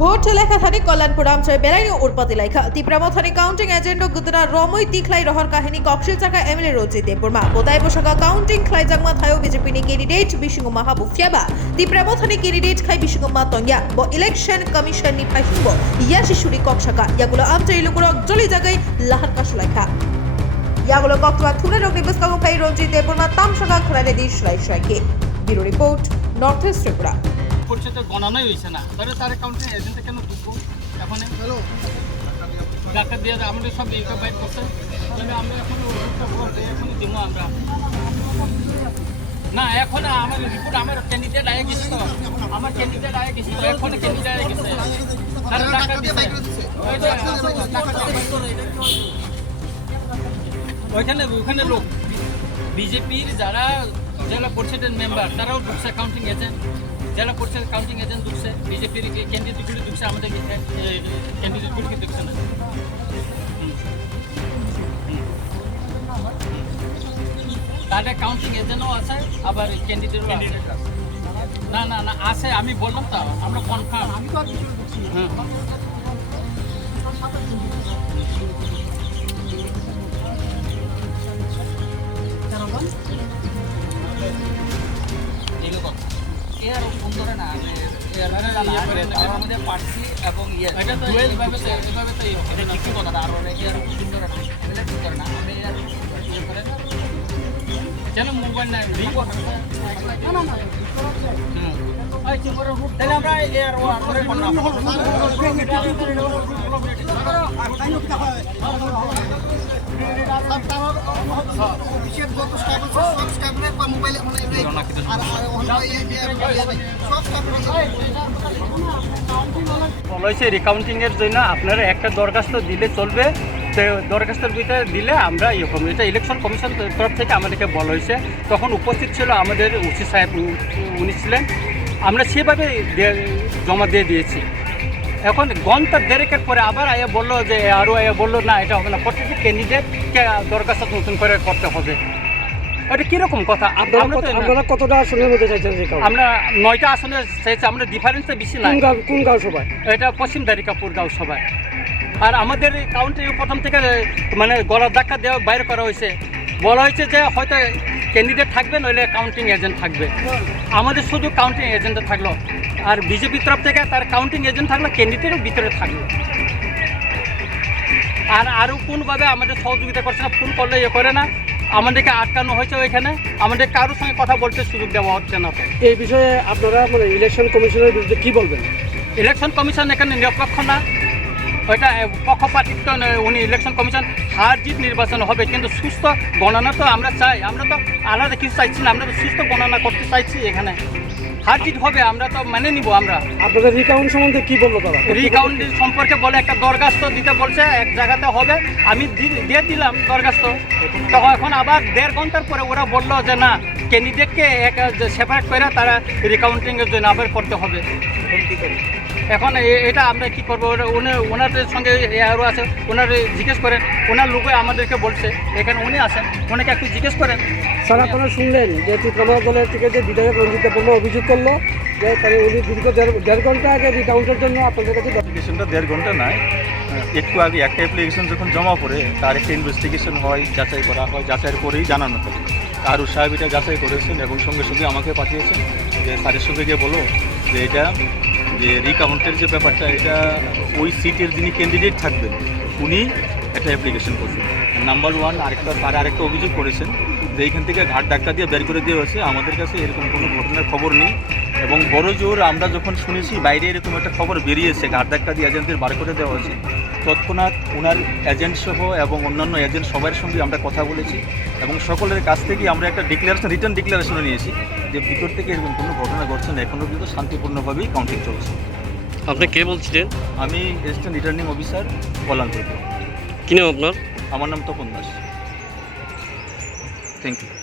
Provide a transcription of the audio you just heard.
vote লেখা থাকে কল্যাণপুর আমচাই বেলাইনি উৎপত্তি লেখা ত্রিপুরা মথানি counting agent Gwdwna Romwi Tikhwlai Rohorjakha Kokshilchaka MLA Roji Deburma Bodai Boshaka Counting Nanglaijak Thayo BJP ni candidate Bishinguma Habu Fiaba Tipra Mothani candidate Khai Bishinguma Tongya Bo election commission ni Phaibo Yashishuri Kokshaka Yagulo amchai lukurok joli jagai lahar kasulaikha Yagulo Kokwa Thune Rogni Biskamu Phai Roji Deburma Tamshaka Khlane Dish Raishake Bureau Report Northeast Tripura পরিষদে গণনাই হয়েছে না তাহলে তার অ্যাকাউন্টে এজেন্টে কেন ঢুকবো এখন doctor দিয়ে আমাদের সব এইটা বাইট করছে তাহলে আমরা এখন দিব আমরা না এখন আমার রিপোর্ট আমার ক্যান্ডিডেট আয়ে গেছে তো আমার ক্যান্ডিডেট আয়ে গেছে তো এখন ক্যান্ডিডেট আয়ে গেছে তাহলে ডাক্তার দিয়ে ওইখানে লোক বিজেপির যারা জেলা পরিষদের মেম্বার তারাও ঢুকছে কাউন্টিং এজেন্ট জেলা পরিষদের কাউন্টিং এজেন্ট ঢুকছে বিজেপির ক্যান্ডিডেটগুলি ঢুকছে আমাদের ক্যান্ডিডেটগুলিকে ঢুকছে না তাদের কাউন্টিং এজেন্টও আছে আবার ক্যান্ডিডেটও আছে না না না আছে আমি বললাম তো আমরা কনফার্ম এর সুন্দর না এর মধ্যে পার্সি এবং এটা তো এইভাবে তো এটা ঠিকই কথা আর এর সুন্দর না এটা সুন্দর না আমি এর করে কেন মোবাইল না রিপো না না না আই কি বড় রুট তাহলে আমরা এর ও করে করলাম বলছে রিকাউন্টিং এর জন্য আপনারা একটা দরখাস্ত দিলে চলবে তো দরখাস্তের ভিতরে দিলে আমরা ইয়ে করবো এটা ইলেকশন কমিশন তরফ থেকে আমাদেরকে বলা হয়েছে তখন উপস্থিত ছিল আমাদের ওসি সাহেব উনি ছিলেন আমরা সেভাবে জমা দিয়ে দিয়েছি এখন ঘন্টা দেড়েকের পরে আবার আয়া বললো যে আরও আয়া বললো না এটা হবে না প্রত্যেকটি ক্যান্ডিডেটকে দরখাস্ত নতুন করে করতে হবে এটা কীরকম কথা আপনারা কতটা আসনের মধ্যে চাইছেন আমরা 9টা আসনে চাইছি আমরা ডিফারেন্সটা বেশি না কোন গাঁও সভায় এটা পশ্চিম দারিকাপুর গাঁও সভায় আর আমাদের কাউন্টে প্রথম থেকে মানে গলার ধাক্কা দেওয়া বাইরে করা হয়েছে বলা হয়েছে যে হয়তো ক্যান্ডিডেট থাকবে নইলে কাউন্টিং এজেন্ট থাকবে আমাদের শুধু কাউন্টিং এজেন্টে থাকলো আর বিজেপির তরফ থেকে তার কাউন্টিং এজেন্ট থাকলো ক্যান্ডিডেটের ভিতরে থাকলো আর আরও কোনভাবে আমাদের সহযোগিতা করছে না ফোন করলে ইয়ে করে না আমাদেরকে আটকানো হয়েছে ওইখানে আমাদের কারোর সঙ্গে কথা বলতে সুযোগ দেওয়া হচ্ছে না এই বিষয়ে আপনারা মানে ইলেকশন কমিশনের বিরুদ্ধে কী বলবেন ইলেকশন কমিশন এখানে নিরপেক্ষ না ওইটা পক্ষপাতিত্ব উনি ইলেকশন কমিশন হার জিত নির্বাচন হবে কিন্তু সুস্থ গণনা তো আমরা চাই আমরা তো আলাদা কিছু চাইছি না আমরা তো সুস্থ গণনা করতে চাইছি এখানে হার জিত হবে আমরা তো মানে নিব আমরা আপনাদের রিকাউন্ট সম্বন্ধে কী বললো তারা রিকাউন্ট সম্পর্কে বলে একটা দরখাস্ত দিতে বলছে এক জায়গাতে হবে আমি দিয়ে দিলাম দরখাস্ত তখন এখন আবার 1.5 ঘন্টার পরে ওরা বললো যে না ক্যান্ডিডেটকে এক সেপারেট করে তারা রিকাউন্টিংয়ের জন্য আবার করতে হবে এখন এটা আমরা কি করবো ওনাদের সঙ্গে আরও আছে ওনারা জিজ্ঞেস করেন ওনার লোকে আমাদেরকে বলছে এখানে উনি আসেন ওনাকে একটু জিজ্ঞেস করেন স্যার আপনারা শুনলেন যে ত্রিপুরা দলের থেকে যে বিধায়ক রঞ্জিত বর্মা অভিযোগ করলো যে তাহলে উনি দীর্ঘ 1.5 ঘন্টা আগে রিকাউন্টের জন্য আপনাদের কাছে অ্যাপ্লিকেশনটা 1.5 ঘন্টা নয় একটু আগে একটা অ্যাপ্লিকেশন যখন জমা পড়ে তার একটা ইনভেস্টিগেশন হয় যাচাই করা হয় যাচাইয়ের পরেই জানানো হয় আরও সাহেব এটা যাচাই করেছেন এবং সঙ্গে সঙ্গে আমাকে পাঠিয়েছেন যে স্যারের সঙ্গে গিয়ে বলো যে এটা যে রিকাউন্টের যে ব্যাপারটা এটা ওই সিটের যিনি ক্যান্ডিডেট থাকবেন উনি একটা অ্যাপ্লিকেশন করবেন নাম্বার 1 আরেকটা অভিযোগ করেছেন যে এইখান থেকে ঘাট ধাক্কা দিয়ে বের করে দেওয়া হয়েছে আমাদের কাছে এরকম কোনো ঘটনার খবর নেই এবং বড় জোর আমরা যখন শুনেছি বাইরে এরকম একটা খবর বেরিয়েছে ঘাট ধাক্কা দিয়ে এজেন্টদের বার করে দেওয়া হয়েছে তৎক্ষণাৎ ওনার এজেন্ট সহ এবং অন্যান্য এজেন্ট সবার সঙ্গে আমরা কথা বলেছি এবং সকলের কাছ থেকে আমরা একটা রিটার্ন ডিক্লারেশন নিয়েছি যে ভিতর থেকে এরকম কোনো ঘটনা ঘটছে না এখনও কিন্তু শান্তিপূর্ণভাবেই কাউন্টিং চলছে আপনি কে বলছিলেন আমি অ্যাসিস্ট্যান্ট রিটার্নিং অফিসার কল্যাণপুর কি নাম আপনার আমার নাম তপন দাস থ্যাংক ইউ